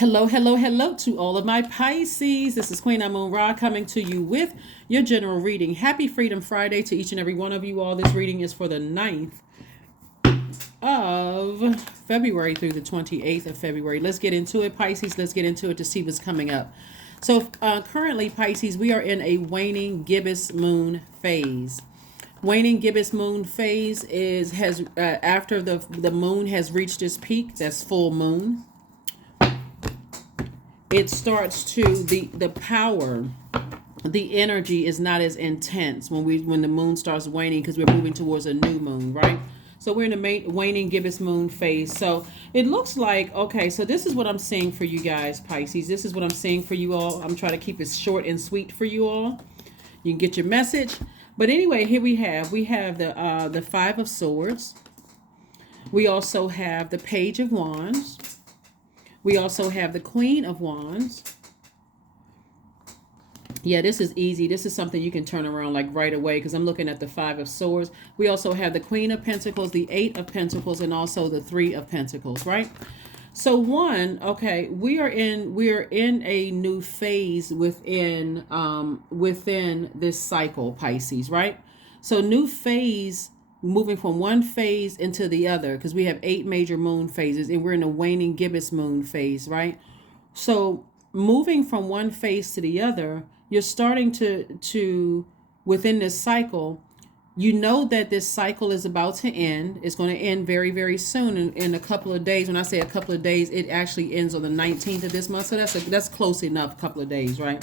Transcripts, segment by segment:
Hello, hello, hello to all of my Pisces. This is Queen Amun Ra coming to you with your general reading. Happy Freedom Friday to each and every one of you all. This reading is for the 9th of February through the 28th of February. Let's get into it, Pisces. Let's get into it to see what's coming up. So currently, Pisces, we are in a waning gibbous moon phase. Waning gibbous moon phase has after the moon has reached its peak, that's full moon. It starts to the power, the energy is not as intense when the moon starts waning, because we're moving towards a new moon, right? So we're in the waning gibbous moon phase. So it looks like, okay, so this is what I'm seeing for you guys, Pisces. This is what I'm seeing for you all. I'm trying to keep it short and sweet for you all. You can get your message. But anyway, here we have the Five of Swords. We also have the Page of Wands. We also have the Queen of Wands. Yeah, this is easy. This is something you can turn around like right away, because I'm looking at the Five of Swords. We also have the Queen of Pentacles, the Eight of Pentacles, and also the Three of Pentacles, right? So okay, we are in a new phase within this cycle, Pisces, right? So new phase, moving from one phase into the other, because we have 8 major moon phases, and we're in a waning gibbous moon phase, right? So moving from one phase to the other, you're starting to within this cycle, you know that this cycle is about to end. It's going to end very, very soon in a couple of days. When I say a couple of days, it actually ends on the 19th of this month. So that's close enough, a couple of days, right?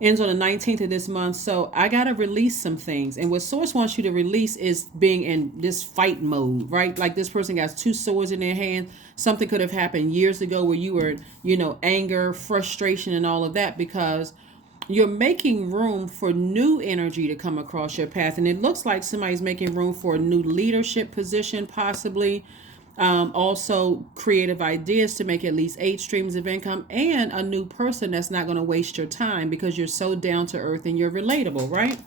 Ends on the 19th of this month. So I got to release some things. And what Source wants you to release is being in this fight mode, right? Like this person got 2 swords in their hand. Something could have happened years ago where you were, anger, frustration, and all of that, because you're making room for new energy to come across your path. And it looks like somebody's making room for a new leadership position, possibly. Also creative ideas to make at least 8 streams of income, and a new person that's not going to waste your time because you're so down to earth and you're relatable, right?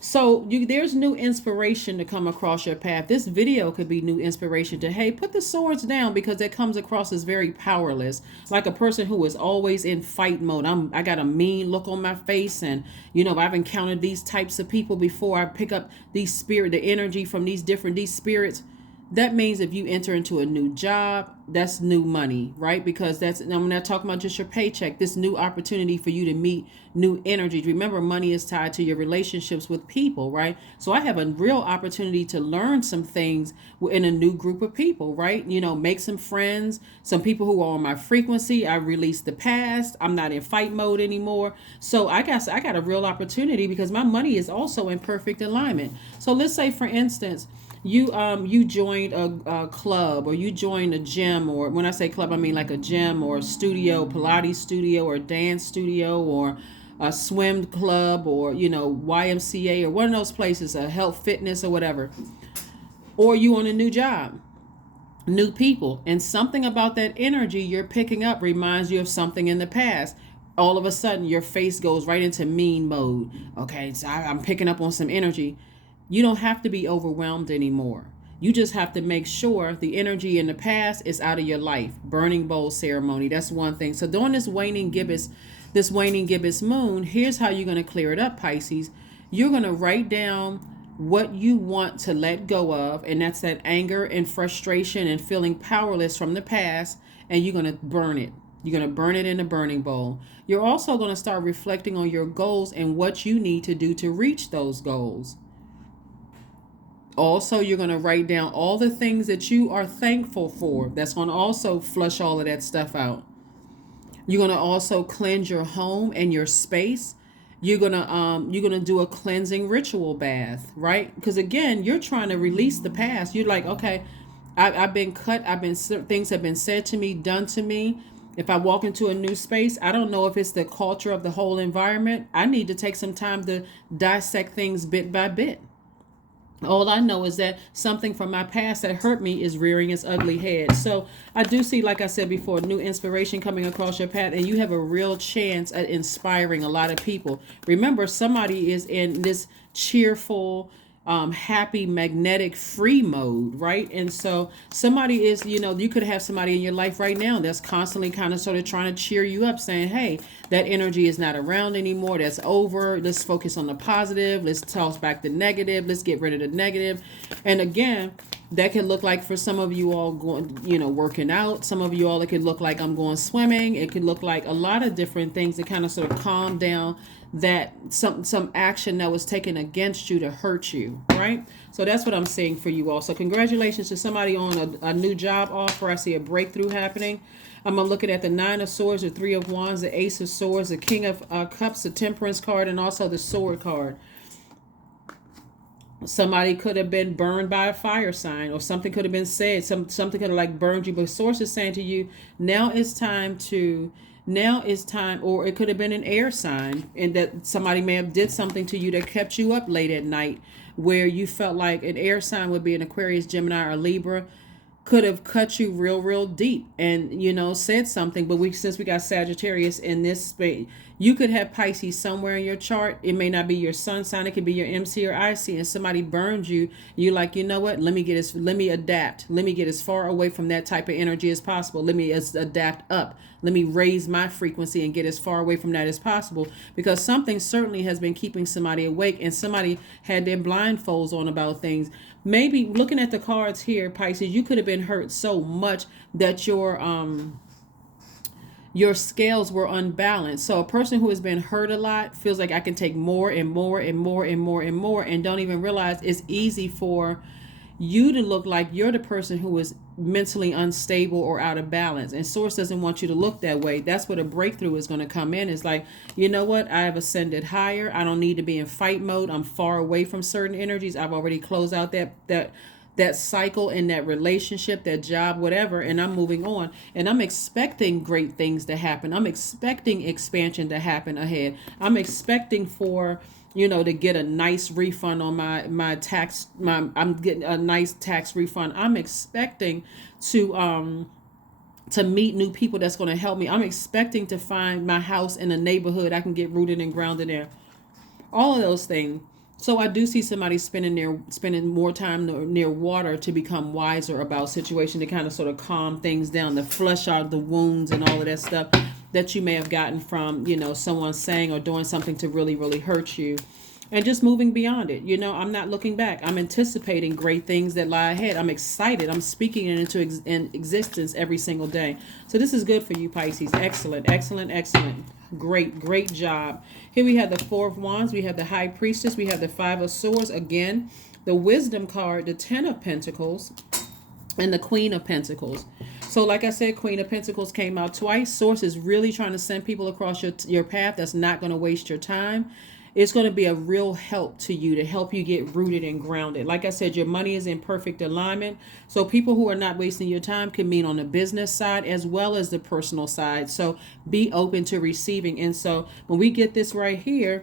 So there's new inspiration to come across your path. This video could be new inspiration to, hey, put the swords down, because it comes across as very powerless, like a person who is always in fight mode. I got a mean look on my face, and I've encountered these types of people before. I pick up the energy from these spirits. That means if you enter into a new job, that's new money, right? Because I'm not talking about just your paycheck, this new opportunity for you to meet new energies. Remember, money is tied to your relationships with people, right? So I have a real opportunity to learn some things in a new group of people, right? Make some friends, some people who are on my frequency. I release the past. I'm not in fight mode anymore. So I guess I got a real opportunity because my money is also in perfect alignment. So let's say, for instance, you joined a club, or you joined a gym, or when I say club, I mean like a gym or a studio, Pilates studio or dance studio, or a swim club, or YMCA, or one of those places, a health fitness or whatever. Or you on a new job, new people, and something about that energy you're picking up reminds you of something in the past. All of a sudden your face goes right into mean mode. Okay, so I'm picking up on some energy. You don't have to be overwhelmed anymore. You just have to make sure the energy in the past is out of your life. Burning bowl ceremony, that's one thing. So during this waning gibbous moon, here's how you're going to clear it up, Pisces. You're going to write down what you want to let go of, and that's that anger and frustration and feeling powerless from the past, and you're going to burn it. You're going to burn it in a burning bowl. You're also going to start reflecting on your goals and what you need to do to reach those goals. Also, you're going to write down all the things that you are thankful for. That's going to also flush all of that stuff out. You're going to also cleanse your home and your space. You're going to do a cleansing ritual bath, right? Because again, you're trying to release the past. You're like, okay, I've been cut. Things have been said to me, done to me. If I walk into a new space, I don't know if it's the culture of the whole environment. I need to take some time to dissect things bit by bit. All I know is that something from my past that hurt me is rearing its ugly head. So I do see, like I said before, new inspiration coming across your path, and you have a real chance at inspiring a lot of people. Remember, somebody is in this cheerful, happy, magnetic, free mode, right? And so somebody is, you could have somebody in your life right now that's constantly kind of sort of trying to cheer you up, saying, hey, that energy is not around anymore. That's over. Let's focus on the positive. Let's toss back the negative. Let's get rid of the negative. And again, that could look like for some of you all going, working out. Some of you all, it could look like I'm going swimming. It could look like a lot of different things to kind of sort of calm down that some action that was taken against you to hurt you, right? So that's what I'm seeing for you all. So congratulations to somebody on a new job offer. I see a breakthrough happening. I'm looking at the 9 of Swords, the 3 of Wands, the Ace of Swords, the King of Cups, the Temperance card, and also the Sword card. Somebody could have been burned by a fire sign, or something could have been said. Something could have like burned you. But Source is saying to you, now is time, or it could have been an air sign, and that somebody may have did something to you that kept you up late at night, where you felt like an air sign would be an Aquarius, Gemini, or Libra, could have cut you real deep and said something. But since we got Sagittarius in this space, you could have Pisces somewhere in your chart. It may not be your sun sign, it could be your MC or IC, and somebody burned you. You like, what, let me adapt, let me get as far away from that type of energy as possible. Let me adapt up, let me raise my frequency and get as far away from that as possible, because something certainly has been keeping somebody awake, and somebody had their blindfolds on about things. Maybe looking at the cards here, Pisces, you could have been hurt so much that your scales were unbalanced. So a person who has been hurt a lot feels like I can take more and more and more and more and more, and don't even realize it's easy for you to look like you're the person who is mentally unstable or out of balance. And Source doesn't want you to look that way. That's where the breakthrough is going to come in. It's like, you know what? I have ascended higher. I don't need to be in fight mode. I'm far away from certain energies. I've already closed out that cycle in that relationship, that job, whatever, and I'm moving on. And I'm expecting great things to happen. I'm expecting expansion to happen ahead. I'm expecting for to get a nice refund on my tax. I'm getting a nice tax refund. I'm expecting to meet new people that's going to help me. I'm expecting to find my house in a neighborhood I can get rooted and grounded in. All of those things. So I do see somebody spending more time near water to become wiser about situation, to kind of sort of calm things down, to flush out the wounds and all of that stuff that you may have gotten from, someone saying or doing something to really hurt you. And just moving beyond it. I'm not looking back. I'm anticipating great things that lie ahead. I'm excited. I'm speaking it into existence every single day. So this is good for you, Pisces. Excellent, excellent, excellent. Great job. Here we have the 4 of Wands. We have the High Priestess. We have the 5 of Swords. Again, the Wisdom card, the 10 of Pentacles, and the Queen of Pentacles. So like I said, Queen of Pentacles came out twice. Source is really trying to send people across your path that's not going to waste your time. It's going to be a real help to you, to help you get rooted and grounded. Like I said, your money is in perfect alignment. So people who are not wasting your time can mean on the business side as well as the personal side. So be open to receiving. And so when we get this right here,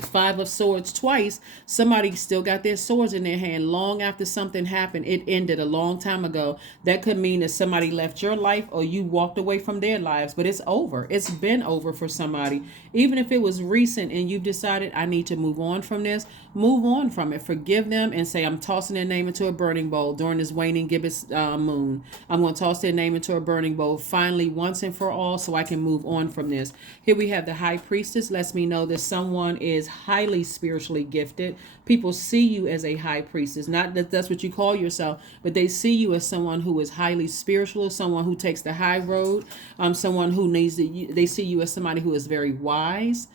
5 of Swords twice, somebody still got their swords in their hand long after something happened. It ended a long time ago. That could mean that somebody left your life or you walked away from their lives, but it's over. It's been over for somebody. Even if it was recent and you've decided, I need to move on from this, move on from it. Forgive them and say, I'm tossing their name into a burning bowl during this waning gibbous moon. I'm going to toss their name into a burning bowl finally, once and for all, so I can move on from this. Here we have the High Priestess. Lets me know that someone is highly spiritually gifted. People see you as a high priestess. Not that that's what you call yourself, but they see you as someone who is highly spiritual, someone who takes the high road, someone who they see you as somebody who is very wise.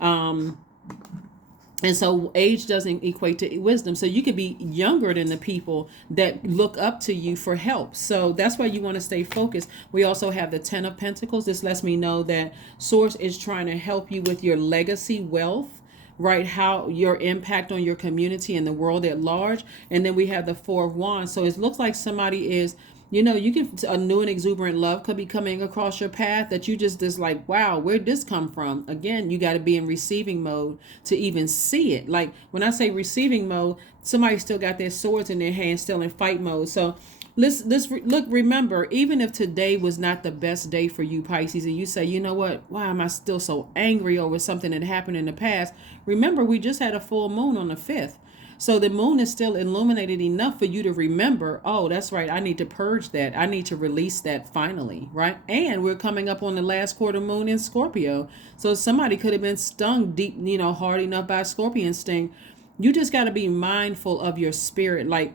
And so age doesn't equate to wisdom. So you could be younger than the people that look up to you for help. So that's why you want to stay focused. We also have the 10 of Pentacles. This lets me know that Source is trying to help you with your legacy wealth, right? How your impact on your community and the world at large. And then we have the 4 of Wands. So it looks like somebody is, a new and exuberant love could be coming across your path that you just like, wow, where'd this come from? Again, you got to be in receiving mode to even see it. Like when I say receiving mode, somebody still got their swords in their hands, still in fight mode. So let's look, remember, even if today was not the best day for you, Pisces, and you say, you know what, why am I still so angry over something that happened in the past? Remember, we just had a full moon on the 5th. So the moon is still illuminated enough for you to remember, oh, that's right, I need to purge that. I need to release that finally, right? And we're coming up on the last quarter moon in Scorpio. So somebody could have been stung deep, hard enough by a scorpion sting. You just got to be mindful of your spirit. Like,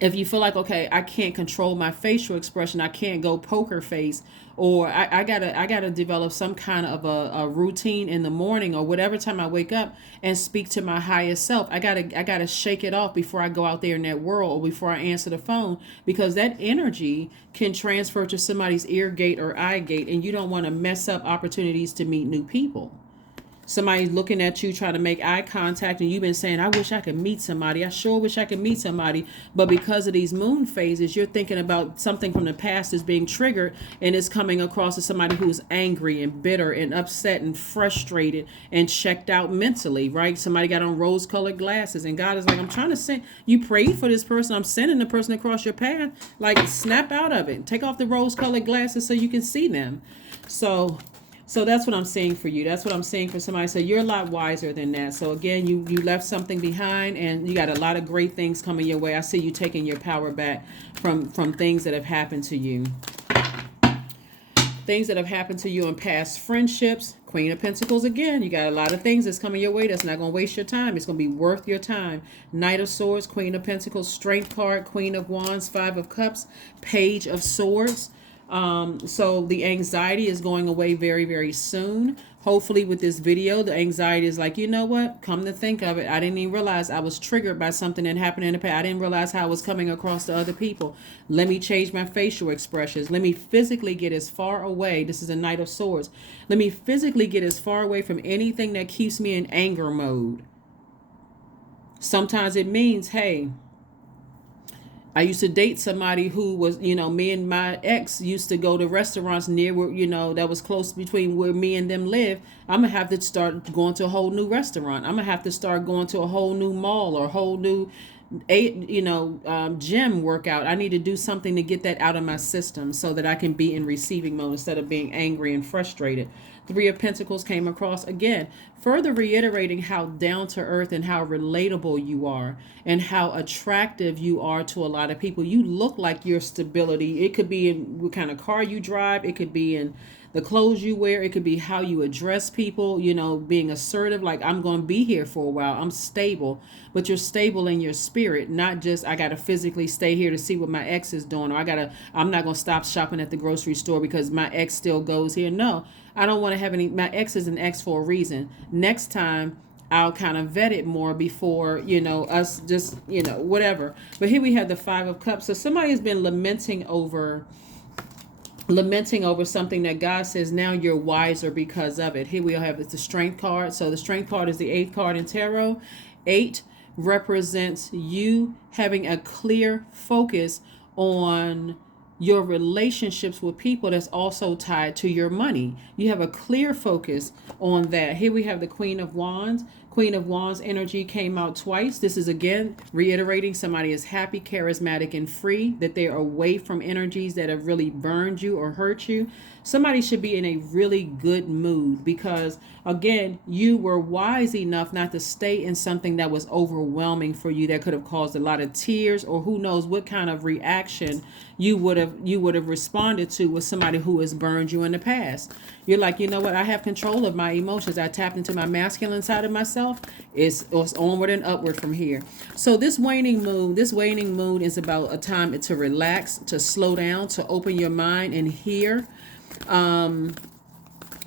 if you feel like, okay, I can't control my facial expression, I can't go poker face, or I gotta develop some kind of a routine in the morning or whatever time I wake up and speak to my highest self. I gotta shake it off before I go out there in that world or before I answer the phone, because that energy can transfer to somebody's ear gate or eye gate, and you don't want to mess up opportunities to meet new people. Somebody's looking at you trying to make eye contact, and you've been saying, I wish I could meet somebody. I sure wish I could meet somebody. But because of these moon phases, you're thinking about something from the past is being triggered, and it's coming across as somebody who's angry and bitter and upset and frustrated and checked out mentally, right? Somebody got on rose-colored glasses, and God is like, I'm trying to send, you prayed for this person. I'm sending the person across your path. Like, snap out of it. Take off the rose-colored glasses so you can see them. So that's what I'm saying for you. That's what I'm saying for somebody. So you're a lot wiser than that. So again, you left something behind, and you got a lot of great things coming your way. I see you taking your power back from things that have happened to you. Things that have happened to you in past friendships. Queen of Pentacles again. You got a lot of things that's coming your way that's not going to waste your time. It's going to be worth your time. Knight of Swords, Queen of Pentacles, Strength card, Queen of Wands, Five of Cups, Page of Swords. So the anxiety is going away very, very soon. Hopefully with this video, the anxiety is like, you know what? Come to think of it, I didn't even realize I was triggered by something that happened in the past. I didn't realize how it was coming across to other people. Let me change my facial expressions. Let me physically get as far away. This is a Knight of Swords. Let me physically get as far away from anything that keeps me in anger mode. Sometimes it means, hey, I used to date somebody who was, me and my ex used to go to restaurants near where, that was close between where me and them live. I'm going to have to start going to a whole new restaurant. I'm going to have to start going to a whole new mall or a whole new, gym workout. I need to do something to get that out of my system so that I can be in receiving mode instead of being angry and frustrated. Three of Pentacles came across again, further reiterating how down to earth and how relatable you are and how attractive you are to a lot of people. You look like your stability. It could be in what kind of car you drive. It could be in the clothes you wear. It could be how you address people, being assertive, like I'm going to be here for a while. I'm stable, but you're stable in your spirit, not just I got to physically stay here to see what my ex is doing, or I'm not going to stop shopping at the grocery store because my ex still goes here. No, I don't want to have my ex is an ex for a reason. Next time, I'll kind of vet it more before, us just, whatever. But here we have the Five of Cups. So somebody has been lamenting over something that God says now you're wiser because of it. Here we have the Strength card. So the Strength card is the 8th card in tarot. 8 represents you having a clear focus on your relationships with people that's also tied to your money. You have a clear focus on that. Here we have the Queen of Wands. Queen of Wands energy came out twice. This is again reiterating somebody is happy, charismatic, and free, that they're away from energies that have really burned you or hurt you. Somebody should be in a really good mood because, again, you were wise enough not to stay in something that was overwhelming for you, that could have caused a lot of tears, or who knows what kind of reaction you would have responded to with somebody who has burned you in the past. You're like, you know what? I have control of my emotions. I tapped into my masculine side of myself. It's onward and upward from here. So this waning moon is about a time to relax, to slow down, to open your mind and hear.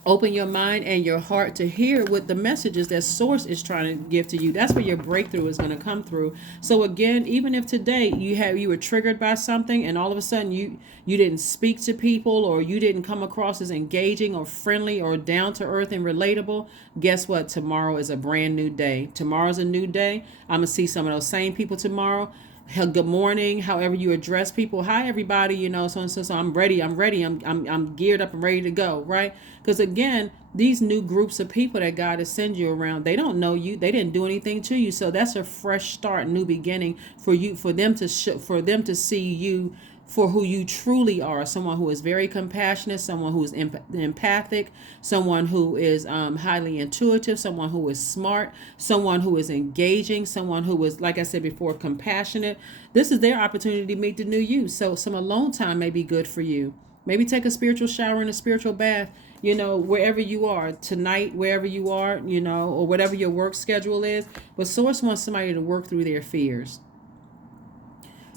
Open your mind and your heart to hear what the messages that Source is trying to give to you. That's where your breakthrough is going to come through. So again, even if today you were triggered by something and all of a sudden you didn't speak to people, or you didn't come across as engaging or friendly or down to earth and relatable, guess what? Tomorrow is a brand new day. Tomorrow's a new day. I'm going to see some of those same people tomorrow. Good morning, however you address people. Hi everybody, so and so. I'm ready. I'm geared up and ready to go, right? Because again, these new groups of people that God has sent you around, they don't know you. They didn't do anything to you. So that's a fresh start, new beginning for you, for them to see you for who you truly are. Someone who is very compassionate, someone who is empathic, someone who is highly intuitive, someone who is smart, someone who is engaging, someone who is, like I said before, compassionate. This is their opportunity to meet the new you. So some alone time may be good for you. Maybe take a spiritual shower and a spiritual bath, wherever you are tonight, wherever you are, or whatever your work schedule is. But Source wants somebody to work through their fears.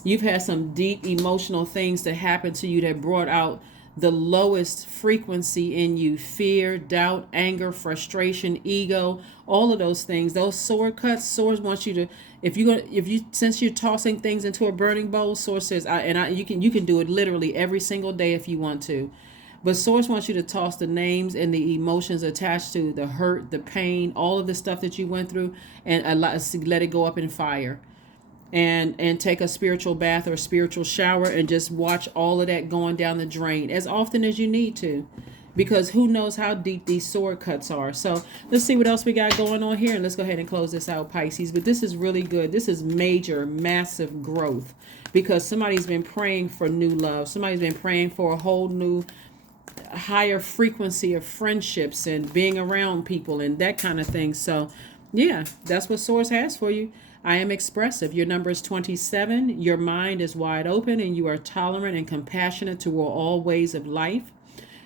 You've had some deep emotional things that happened to you that brought out the lowest frequency in you: fear, doubt, anger, frustration, ego, all of those things. Those sword cuts, Source wants you to, since you're tossing things into a burning bowl, Source says, you can do it literally every single day if you want to. But Source wants you to toss the names and the emotions attached to the hurt, the pain, all of the stuff that you went through, and let it go up in fire. And take a spiritual bath or a spiritual shower and just watch all of that going down the drain as often as you need to, because who knows how deep these sword cuts are. So let's see what else we got going on here, and let's go ahead and close this out, Pisces. But this is really good. This is major, massive growth, because somebody's been praying for new love. Somebody's been praying for a whole new higher frequency of friendships and being around people and that kind of thing. So yeah, that's what Source has for you. I am expressive. Your number is 27. Your mind is wide open, and you are tolerant and compassionate toward all ways of life.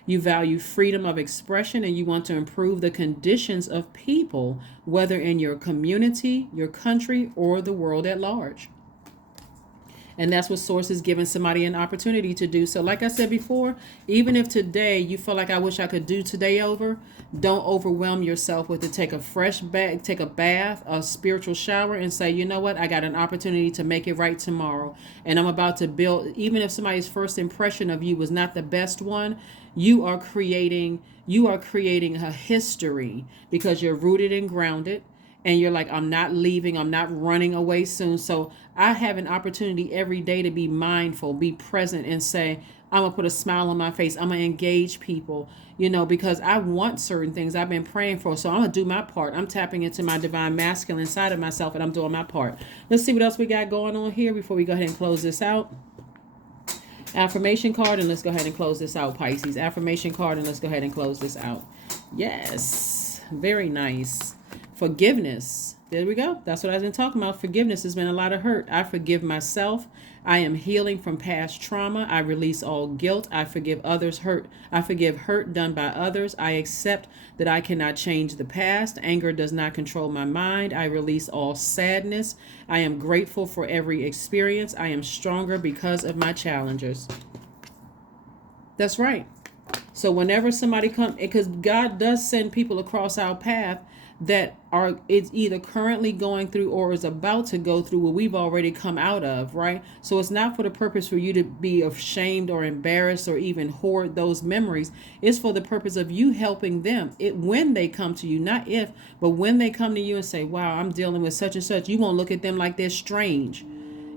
You value freedom of expression, and you want to improve the conditions of people, whether in your community, your country, or the world at large. And that's what Source is giving somebody an opportunity to do. So like I said before, even if today you feel like, I wish I could do today over, don't overwhelm yourself with it. Take a fresh bath, take a bath, a spiritual shower, and say, you know what, I got an opportunity to make it right tomorrow. And I'm about to build, even if somebody's first impression of you was not the best one, you are creating a history, because you're rooted and grounded. And you're like, I'm not leaving. I'm not running away soon. So I have an opportunity every day to be mindful, be present, and say, I'm going to put a smile on my face. I'm going to engage people, because I want certain things I've been praying for. So I'm going to do my part. I'm tapping into my divine masculine side of myself, and I'm doing my part. Let's see what else we got going on here before we go ahead and close this out. Affirmation card, and let's go ahead and close this out, Pisces. Affirmation card, and let's go ahead and close this out. Yes. Very nice. Forgiveness. There we go. That's what I've been talking about. Forgiveness has been a lot of hurt. I forgive myself. I am healing from past trauma. I release all guilt. I forgive others hurt. I forgive hurt done by others. I accept that I cannot change the past. Anger does not control my mind. I release all sadness. I am grateful for every experience. I am stronger because of my challenges. That's right. So whenever somebody comes, because God does send people across our path that it's either currently going through or is about to go through what we've already come out of, right? So it's not for the purpose for you to be ashamed or embarrassed or even hoard those memories. It's for the purpose of you helping them when they come to you, not if, but when they come to you and say, wow, I'm dealing with such and such. You won't look at them like they're strange.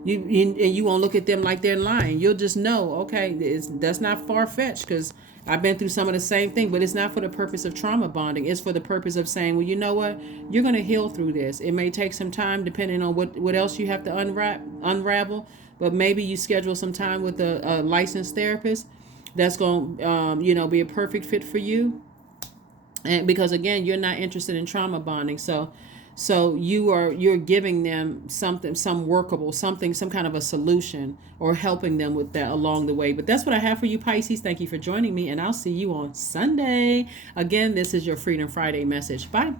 You won't look at them like they're lying. You'll just know, okay, that's not far-fetched, because I've been through some of the same thing, but it's not for the purpose of trauma bonding. It's for the purpose of saying, well, you know what? You're going to heal through this. It may take some time depending on what else you have to unravel, but maybe you schedule some time with a licensed therapist that's going to, be a perfect fit for you. And because again, you're not interested in trauma bonding. So you're giving them something, some workable, some kind of a solution, or helping them with that along the way. But that's what I have for you, Pisces. Thank you for joining me, and I'll see you on Sunday. Again, this is your Freedom Friday message. Bye.